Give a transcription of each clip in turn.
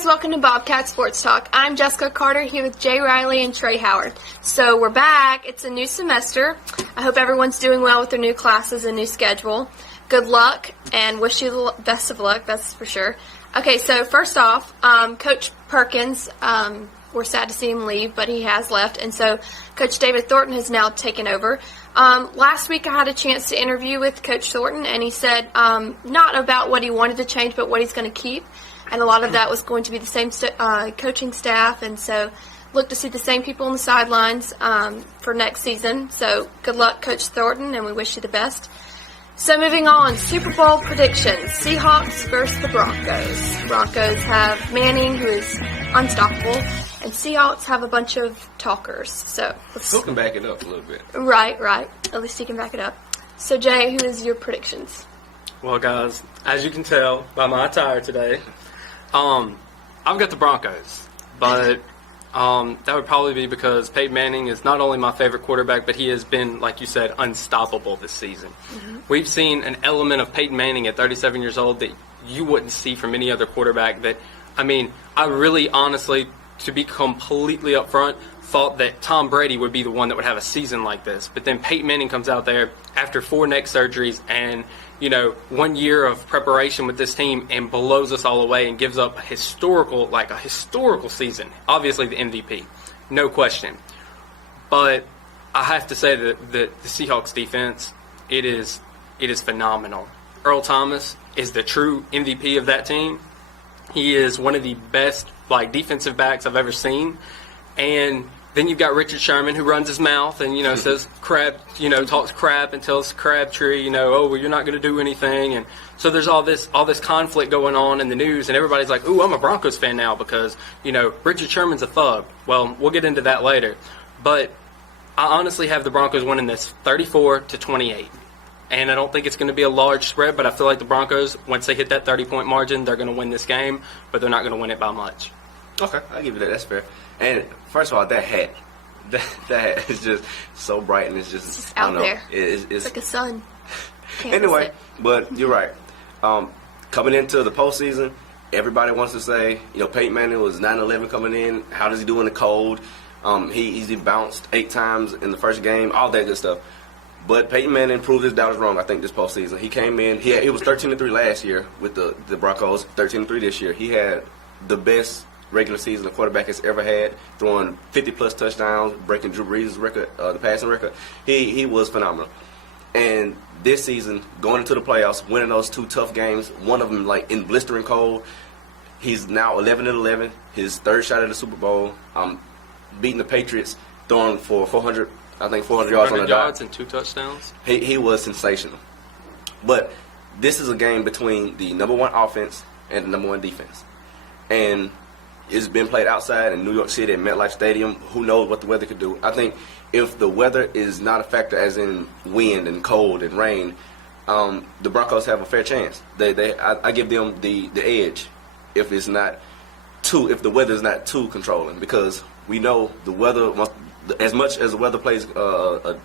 guys, welcome to Bobcat Sports Talk. I'm Jessica Carter here with Jay Riley and Trey Howard. So we're back. It's a new semester. I hope everyone's doing well with their new classes and new schedule. Good luck and wish you the best of luck, that's for sure. Okay, so first off, Coach Perkins, we're sad to see him leave, but he has left. And so Coach David Thornton has now taken over. Last week I had a chance to interview with Coach Thornton, and he said not about what he wanted to change, but what he's going to keep. And a lot of that was going to be the same coaching staff, and so look to see the same people on the sidelines for next season. So good luck, Coach Thornton, and we wish you the best. So moving on, Super Bowl predictions. Seahawks versus the Broncos. Broncos have Manning, who is unstoppable, and Seahawks have a bunch of talkers. So who can back it up a little bit? Right. At least he can back it up. So Jay, who is your predictions? Well, guys, as you can tell by my attire today, I've got the Broncos, but that would probably be because Peyton Manning is not only my favorite quarterback, but he has been, like you said, unstoppable this season. Mm-hmm. We've seen an element of Peyton Manning at 37 years old that you wouldn't see from any other quarterback. I really honestly, to be completely upfront, thought that Tom Brady would be the one that would have a season like this. But then Peyton Manning comes out there after 4 neck surgeries and 1 year of preparation with this team and blows us all away and gives up a historical season. Obviously the MVP, no question. But I have to say that the Seahawks defense, it is phenomenal. Earl Thomas is the true MVP of that team. He is one of the best defensive backs I've ever seen. And then you've got Richard Sherman, who runs his mouth and, says talks crap and tells Crabtree, well, you're not going to do anything. And so there's all this conflict going on in the news, and everybody's like, ooh, I'm a Broncos fan now because, Richard Sherman's a thug. Well, we'll get into that later. But I honestly have the Broncos winning this 34-28. And I don't think it's going to be a large spread, but I feel like the Broncos, once they hit that 30-point margin, they're going to win this game, but they're not going to win it by much. Okay, I'll give you that. That's fair. And first of all, that hat is just so bright, and it's just out there. It's like a sun. Anyway, but you're right. Coming into the postseason, everybody wants to say, Peyton Manning was 9-11 coming in. How does he do in the cold? He bounced 8 times in the first game, all that good stuff. But Peyton Manning proved his doubters wrong, I think, this postseason. He came in. He was 13-3 last year with the Broncos, 13-3 this year. He had the best regular season the quarterback has ever had, throwing 50-plus touchdowns, breaking Drew Brees' record, the passing record. He was phenomenal. And this season, going into the playoffs, winning those 2 tough games, one of them in blistering cold, he's now 11-11, his 3rd shot at the Super Bowl, beating the Patriots, throwing for 400 yards on the dot. And 2 touchdowns. He was sensational. But this is a game between the number 1 offense and the number 1 defense. And it's been played outside in New York City at MetLife Stadium. Who knows what the weather could do? I think if the weather is not a factor, as in wind and cold and rain, the Broncos have a fair chance. I give them the edge if the weather is not too controlling, because we know the weather, as much as the weather plays a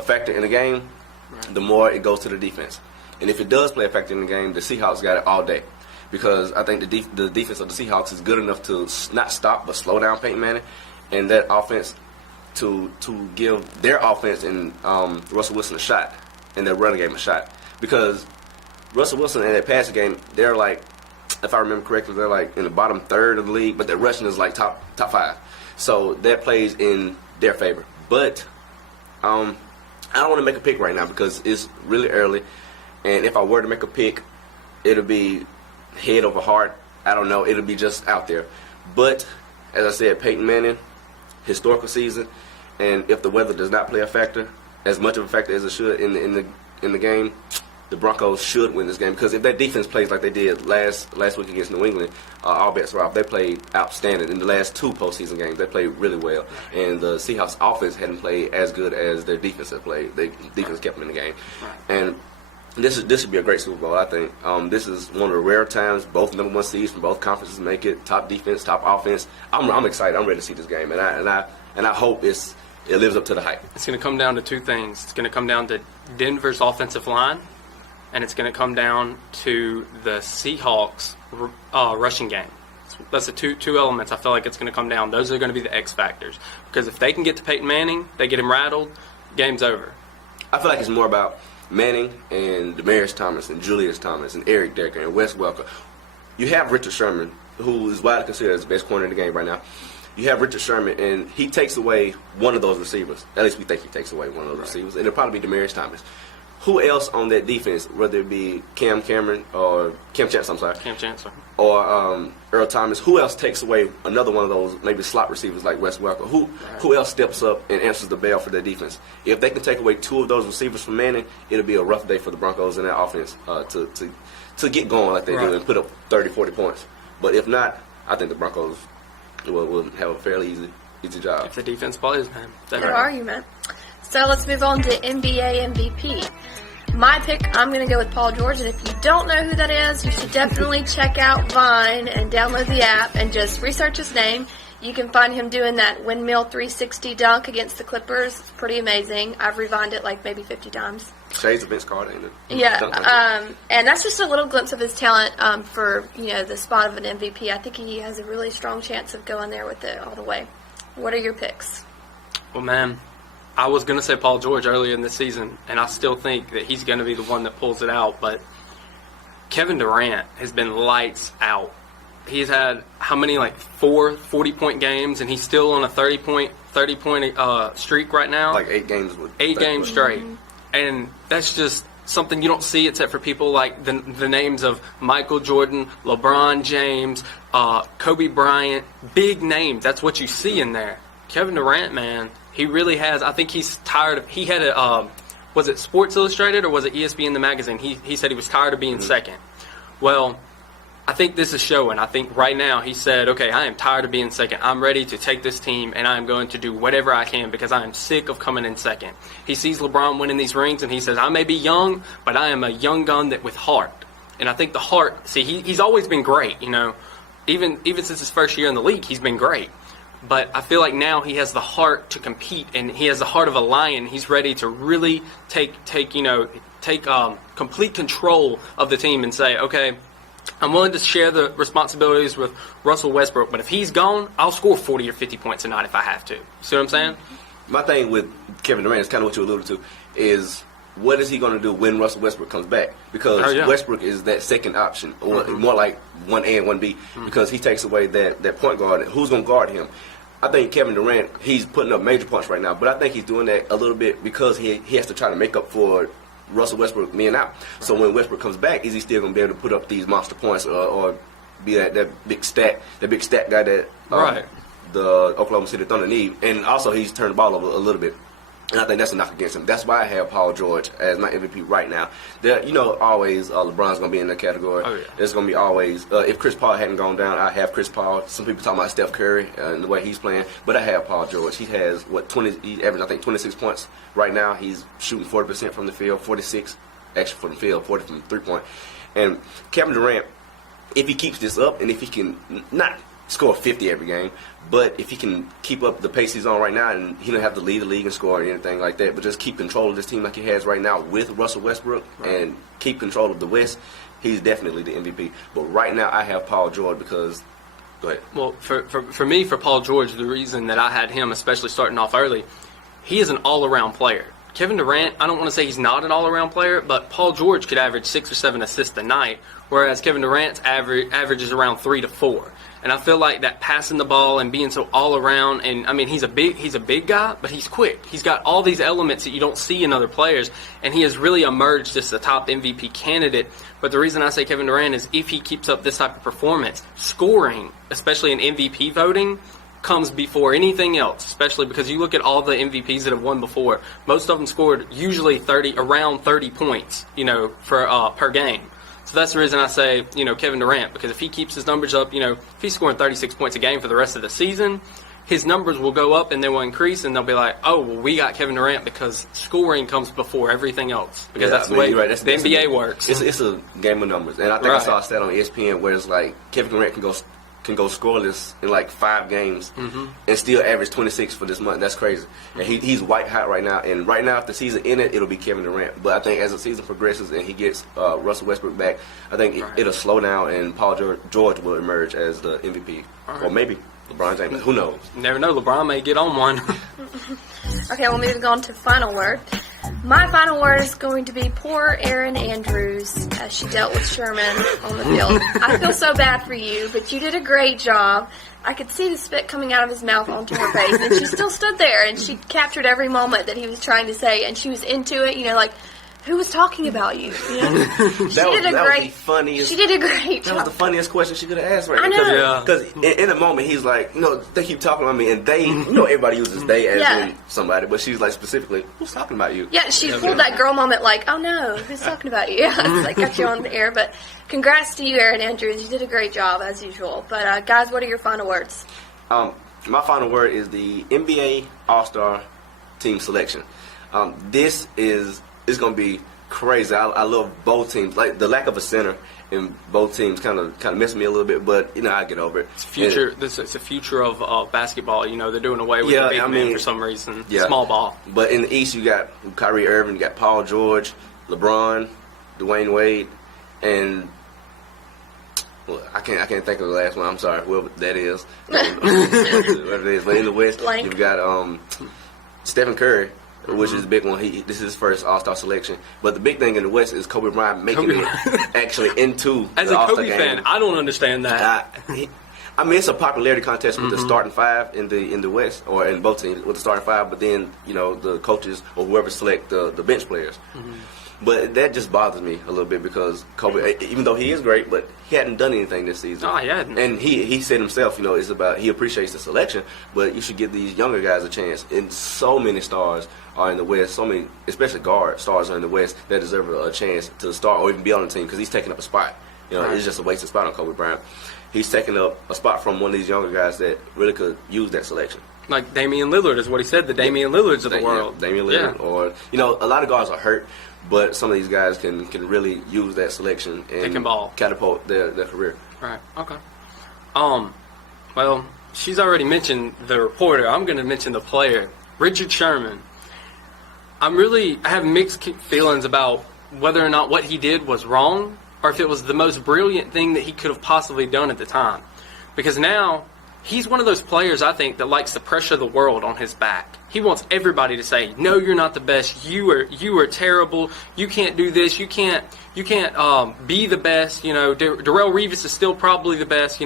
factor in the game, right, the more it goes to the defense. And if it does play a factor in the game, the Seahawks got it all day. Because I think the defense of the Seahawks is good enough to not stop but slow down Peyton Manning, and that offense to give their offense and Russell Wilson a shot, and their running game a shot. Because Russell Wilson in that passing game, they're if I remember correctly, they're in the bottom 3rd of the league, but their rushing is top 5. So that plays in their favor. But I don't want to make a pick right now because it's really early, and if I were to make a pick, it'll be head over heart. I don't know. It'll be just out there. But as I said, Peyton Manning, historical season, and if the weather does not play a factor, as much of a factor as it should in the game, the Broncos should win this game. Because if that defense plays like they did last week against New England, all bets are off. They played outstanding in the last 2 postseason games. They played really well, and the Seahawks offense hadn't played as good as their defense had played. Their defense kept them in the game, and this should be a great Super Bowl, I think. This is one of the rare times both number 1 seeds from both conferences make it. Top defense, top offense. I'm excited. I'm ready to see this game, and I hope it lives up to the hype. It's going to come down to 2 things. It's going to come down to Denver's offensive line, and it's going to come down to the Seahawks rushing game. That's the two elements I feel like it's going to come down. Those are going to be the X factors. Because if they can get to Peyton Manning, they get him rattled, game's over. I feel like it's more about Manning and Demaryius Thomas and Julius Thomas and Eric Decker and Wes Welker. You have Richard Sherman, who is widely considered as the best corner in the game right now. You have Richard Sherman, and he takes away one of those receivers. At least we think he takes away one of those receivers. And it'll probably be Demaryius Thomas. Who else on that defense, whether it be Cam Chancellor, or Earl Thomas, who else takes away another one of those maybe slot receivers like Wes Welker? Who else steps up and answers the bell for their defense? If they can take away two of those receivers from Manning, it'll be a rough day for the Broncos in that offense to get going like they do and put up 30, 40 points. But if not, I think the Broncos will have a fairly easy job. If the defense plays, man. Good argument. So let's move on to NBA MVP. My pick, I'm going to go with Paul George, and if you don't know who that is, you should definitely check out Vine and download the app and just research his name. You can find him doing that windmill 360 dunk against the Clippers. It's pretty amazing. I've revived it like maybe 50 times. Shades of Vince Carter, ain't it? Yeah, and that's just a little glimpse of his talent for the spot of an MVP. I think he has a really strong chance of going there with it all the way. What are your picks? Well, man, I was going to say Paul George earlier in the season, and I still think that he's going to be the one that pulls it out. But Kevin Durant has been lights out. He's had how many, like 4 40-point games, and he's still on a 30-point streak right now. Like 8 games. 8 games straight. And that's just something you don't see except for people like the names of Michael Jordan, LeBron James, Kobe Bryant. Big names. That's what you see in there. Kevin Durant, man, he really has. I think he's tired of. He had a was it Sports Illustrated or was it ESPN the magazine? He said he was tired of being second. Well, I think this is showing. I think right now he said, okay, I am tired of being second. I'm ready to take this team, and I'm going to do whatever I can because I am sick of coming in second. He sees LeBron winning these rings, and he says, I may be young, but I am a young gun that with heart. And I think the heart, he's always been great, Even since his first year in the league, he's been great. But I feel like now he has the heart to compete, and he has the heart of a lion. He's ready to really take complete control of the team and say, okay, I'm willing to share the responsibilities with Russell Westbrook, but if he's gone, I'll score 40 or 50 points a night if I have to. See what I'm saying? My thing with Kevin Durant is kind of what you alluded to, is what is he going to do when Russell Westbrook comes back? Because Westbrook is that second option, or more like 1A and 1B, because he takes away that point guard. Who's going to guard him? I think Kevin Durant, he's putting up major points right now, but I think he's doing that a little bit because he has to try to make up for Russell Westbrook being out. So when Westbrook comes back, is he still going to be able to put up these monster points or be that big stat guy that the Oklahoma City Thunder need? And also he's turned the ball over a little bit. And I think that's a knock against him. That's why I have Paul George as my MVP right now. Always LeBron's going to be in that category. Oh, yeah. There's going to be always, if Chris Paul hadn't gone down, I have Chris Paul. Some people talking about Steph Curry and the way he's playing, but I have Paul George. He has, he averaged, I think, 26 points right now. He's shooting 40% from the field, 46 actually from the field, 40 from the 3-point. And Kevin Durant, if he keeps this up and if he can not score 50 every game, but if he can keep up the pace he's on right now, and he don't have to lead the league and score or anything like that, but just keep control of this team like he has right now with Russell Westbrook and keep control of the West, he's definitely the MVP. But right now I have Paul George because, go ahead. Well, for me, for Paul George, the reason that I had him, especially starting off early, he is an all-around player. Kevin Durant, I don't want to say he's not an all-around player, but Paul George could average 6 or 7 assists a night, whereas Kevin Durant's averages around 3 to 4. And I feel like that passing the ball and being so all around, and I mean he's a big guy, but he's quick. He's got all these elements that you don't see in other players, and he has really emerged as the top MVP candidate. But the reason I say Kevin Durant is if he keeps up this type of performance, scoring, especially in MVP voting, comes before anything else, especially because you look at all the MVPs that have won before. Most of them scored usually around 30 points, for per game. So that's the reason I say, Kevin Durant, because if he keeps his numbers up, if he's scoring 36 points a game for the rest of the season, his numbers will go up and they will increase, and they'll be like, oh, well, we got Kevin Durant because scoring comes before everything else. Because that's the way the NBA works. It's a game of numbers. And I think I saw a stat on ESPN where it's like Kevin Durant can go can go scoreless in like 5 games and still average 26 for this month. That's crazy. And he's white hot right now. And right now, if the season ended, it'll be Kevin Durant. But I think as the season progresses and he gets Russell Westbrook back, I think it'll slow down and Paul George will emerge as the MVP. Or maybe LeBron James. Who knows? Never know. LeBron may get on one. Okay, well, moving on to final word. My final word is going to be poor Erin Andrews as she dealt with Sherman on the field. I feel so bad for you, but you did a great job. I could see the spit coming out of his mouth onto her face, and she still stood there, and she captured every moment that he was trying to say, and she was into it, like, who was talking about you? That was the funniest. She did a great job. That was the funniest question she could have asked right I now. know. Because in a moment, he's like, they keep talking about me, and they, everybody uses they as in somebody, but she's like specifically, who's talking about you? Yeah, she pulled that girl moment like, oh no, who's talking about you? Yeah, it's like got you on the air. But congrats to you, Erin Andrews. You did a great job as usual. But guys, what are your final words? My final word is the NBA All-Star team selection. This is going to be crazy. I love both teams. Like the lack of a center in both teams kind of messed me a little bit, but I get over it. It's future. It's the future of basketball. They're doing away with the big man for some reason. Yeah. Small ball. But in the East, you got Kyrie Irving, you got Paul George, LeBron, Dwayne Wade, and I can't think of the last one. I'm sorry, whoever that is. Whatever it is. But in the West, you've got Stephen Curry, which is a big one. This is his first All-Star selection. But the big thing in the West is Kobe Bryant making it actually into As the a All-Star Kobe game. fan, I don't understand that. It's a popularity contest with the starting 5 in the West, or in both teams with the starting 5. But then the coaches or whoever select the bench players. But that just bothers me a little bit because Kobe, even though he is great, but he hadn't done anything this season. No, he hadn't. And he said himself, it's about he appreciates the selection, but you should give these younger guys a chance. And so many stars are in the West, so many, especially guard stars are in the West that deserve a chance to start or even be on the team because he's taking up a spot. It's just a wasted spot on Kobe Bryant. He's taking up a spot from one of these younger guys that really could use that selection. Like Damian Lillard is what he said, the Damian Lillards of the world. Damian Lillard. Yeah. Or, a lot of guards are hurt, but some of these guys can really use that selection and catapult their career. Right, okay. Well, she's already mentioned the reporter. I'm going to mention the player, Richard Sherman. I have mixed feelings about whether or not what he did was wrong or if it was the most brilliant thing that he could have possibly done at the time. Because now, he's one of those players, I think, that likes to pressure the world on his back. He wants everybody to say, no, you're not the best. You are terrible. You can't do this. You can't be the best. Darrelle Revis is still probably the best,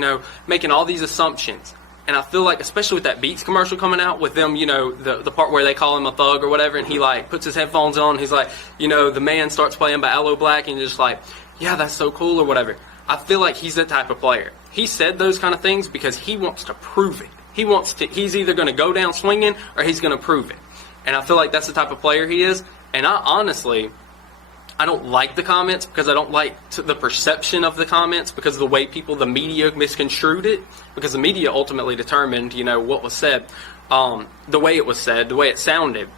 making all these assumptions. And I feel like, especially with that Beats commercial coming out with them, the part where they call him a thug or whatever, and he puts his headphones on, he's like, the man starts playing by Aloe Black, and you're just like, yeah, that's so cool or whatever. I feel like he's that type of player. He said those kind of things because he wants to prove it. He's either going to go down swinging or he's going to prove it. And I feel like that's the type of player he is. And I don't like the comments because I don't like the perception of the comments because of the way the media misconstrued it. Because the media ultimately determined, what was said, the way it was said, the way it sounded.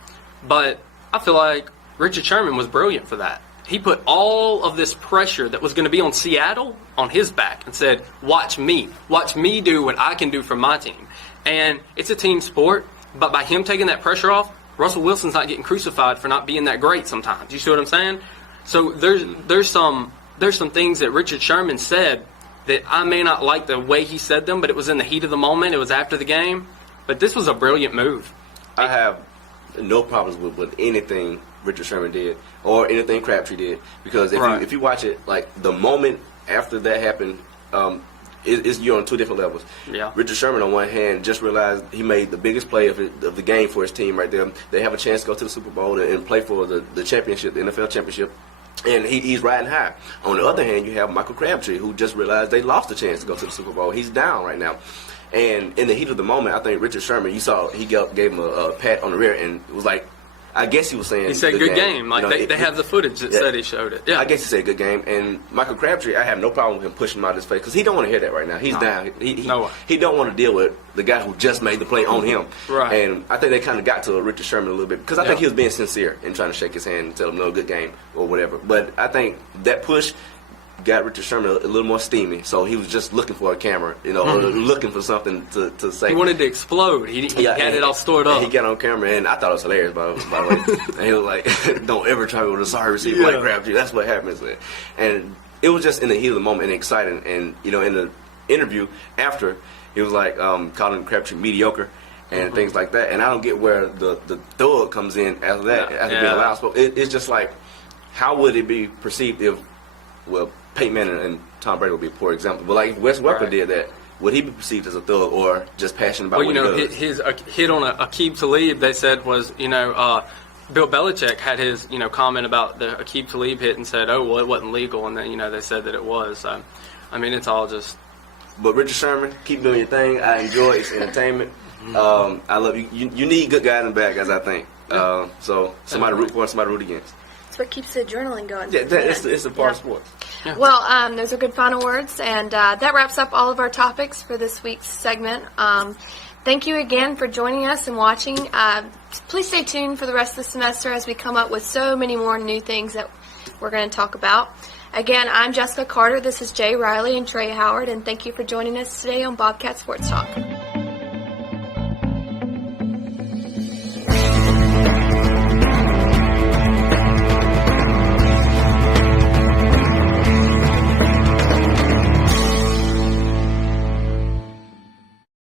But I feel like Richard Sherman was brilliant for that. He put all of this pressure that was going to be on Seattle on his back and said, watch me do what I can do for my team. And it's a team sport, but by him taking that pressure off, Russell Wilson's not getting crucified for not being that great sometimes. You see what I'm saying? So there's some things that Richard Sherman said that I may not like the way he said them, but it was in the heat of the moment. It was after the game. But this was a brilliant move. I have no problems with anything Richard Sherman did or anything Crabtree did because if you watch it, like the moment after that happened, you're on two different levels. Yeah. Richard Sherman on one hand just realized he made the biggest play of the game for his team right there. They have a chance to go to the Super Bowl and play for the championship, the NFL championship. And he's riding high. On the other hand, you have Michael Crabtree, who just realized they lost the chance to go to the Super Bowl. He's down right now. And in the heat of the moment, I think Richard Sherman, you saw, he gave him a pat on the rear and it was like, I guess he was saying... He said good game. Like, they have the footage that said he showed it. Yeah. I guess he said good game. And Michael Crabtree, I have no problem with him pushing him out of his face because he don't want to hear that right now. He's down. He don't want to deal with the guy who just made the play on him. Right. And I think they kind of got to Richard Sherman a little bit because I think he was being sincere in trying to shake his hand and tell him, no, good game or whatever. But I think that push got Richard Sherman a little more steamy, so he was just looking for a camera, or looking for something to say. He wanted to explode. He had it all stored up. He got on camera, and I thought it was hilarious, by the way. And he was like, "Don't ever try to go to the sorry receiver like grab you." That's what happens. And it was just in the heat of the moment and exciting. And in the interview after, he was like calling Crabtree mediocre and things like that. And I don't get where the thug comes in after that, after being loud. So it's just like, how would it be perceived if, Peyton Manning and Tom Brady would be a poor example, but like if Wes Welker did that, would he be perceived as a thug or just passionate about what he does? His hit on Aqib Talib, they said was, Bill Belichick had his, comment about the Aqib Talib hit and said, oh, well, it wasn't legal, and then, they said that it was. So, I mean, it's all just. But Richard Sherman, keep doing your thing. I enjoy it. It's entertainment. I love you. You need good guys in the back, guys, I think. So somebody root for and somebody root against. That's what keeps the adrenaline going. Yeah, it's a part of sports. Yeah. Well, those are good final words, and that wraps up all of our topics for this week's segment. Thank you again for joining us and watching. Please stay tuned for the rest of the semester as we come up with so many more new things that we're going to talk about. Again, I'm Jessica Carter. This is Jay Riley and Trey Howard, and thank you for joining us today on Bobcat Sports Talk.